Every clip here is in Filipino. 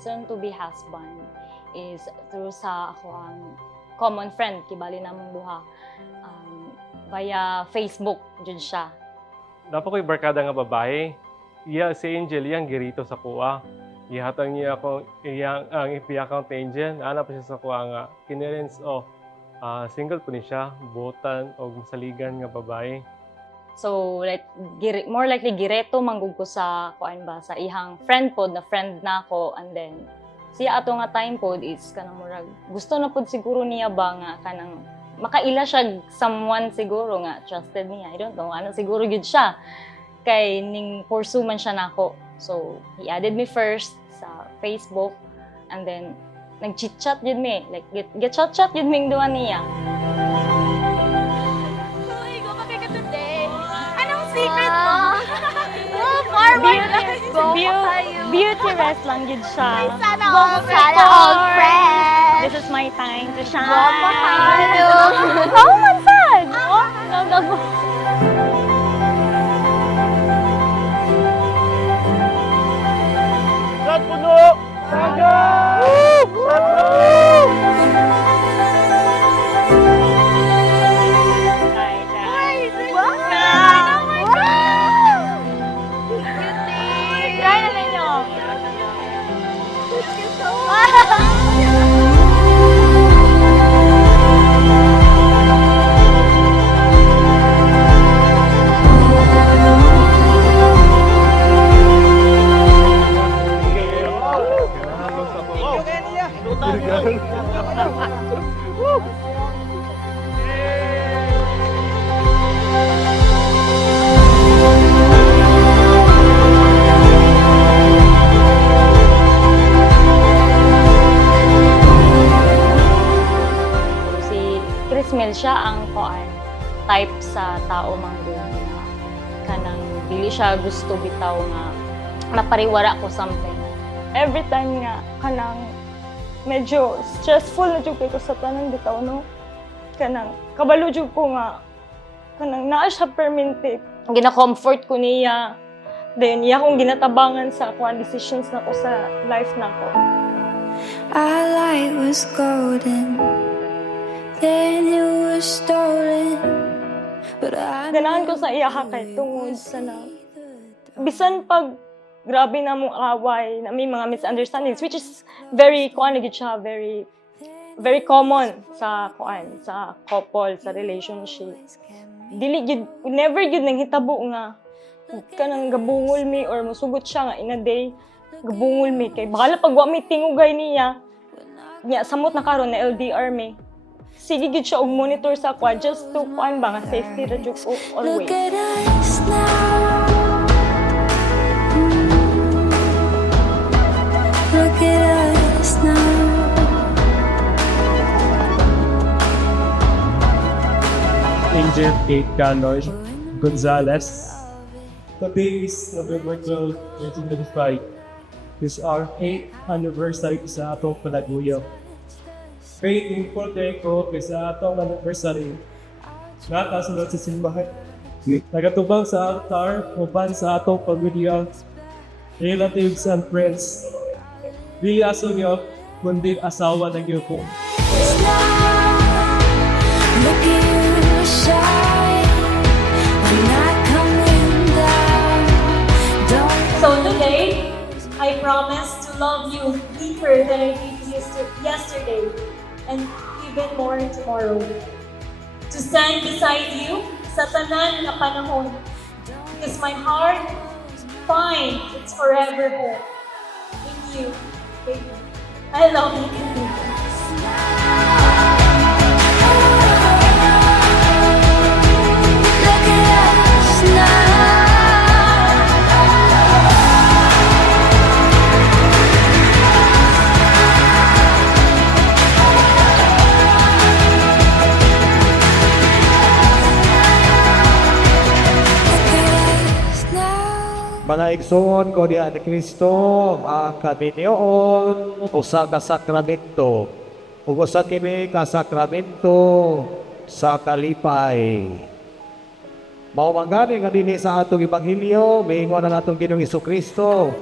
soon-to-be husband is through sa ako ang common friend, kibali namong duha. Via Facebook, jud siya. Dapat ko'y barkada nga babae. Iya, si Angel, iyang girito sa kuha. Ihatang niya ako, ang ipi-account ni Angel. Ana pa siya sa kuha nga. Kinirins, single po ni siya. Butan o saligan nga babae. So, like, more likely, gireto manggug ko sa, kuan ba, sa ihang friend pod, na friend na ako, and then, siya ato nga time pod is, kanang murag, gusto na pod siguro niya ba nga, kanang, makaila siya someone siguro nga, trusted niya, I don't know, ano siguro yun siya, kay ning pursue man siya nako. So, he added me first sa Facebook, and then, nag-chit-chat yun me, like, get-chat-chat yun ming duwa niya. Secret mo? Forward Beauty rest lang yun siya. Sana all friends. This is my time to shine. Mahalo. Oh, what's that? Oh, no. Saan puno? Saga! Siya ang koan type sa tao manggo na kanang dili siya gusto bitaw nga mapariwara ko something. Every time nga kanang medyo stressful na jud ko sa tanan bitaw no. Kanang kabalo jud ko nga kanang naa siya permanente. Gina-comfort ko niya. Then iya kong ginatabangan sa kuan decisions na ko sa life na ko. Our light was golden. Then it was stolen, but ganahan ko sa iya kay tungod sa na bisan pag grabe na mong away na may mga misunderstandings which is very kuan gid siya very common sa kuan sa couple sa relationship. Dili gid never gid nanghitabo nga kanang gabungol mi or mosugot siya nga in a day gabungol mi kay bahala pag wa mi tingugay niya nya samot na karon na LDR mi. Sige gid siya og monitor sa kwa just to kuan ba nga safety ra jud ko always. look at us now. Look at us now. Angel Kate Canoy Gonzalez. Today is November 12, 2025. This is our 8th anniversary sa atong panaguyaw. Very important ko sa atong anniversary. Nakasunod sa simbahan. Nagatubang sa altar uban sa atong pamilya, relatives and friends. Dili aso niyo, kundi asawa ng iyo po. Look at you shine. I'm not coming down. Don't So today, I promise to love you deeper than I did yesterday, and even more tomorrow. To stand beside you sa tanan nga panahon, because my heart finds its forever home in you, baby. I love you. look at us now. Mga igsoon ko diha ni Kristo, ang kaminyoon, usa ka sakramento, ug usa kini ka sakramento sa kalipay. Mao mangani nga dinhi sa atong ebanghelyo, miingon ang atong Ginoong Hesukristo,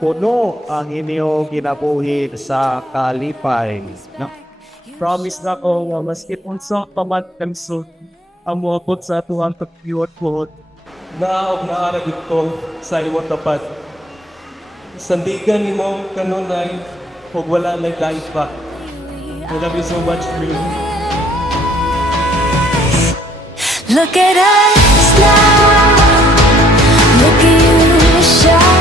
puno ang inyong ginabuhi sa kalipay. Promise na ko nga maski unsa pa man ang so ang moabot sa atuang pagpiwat ko na og naara dito sa iwang tapat. Sandigan ni mo kanunay ug wala na dahil pa. I love you so much, Dream. Look at us now. Look at you shine.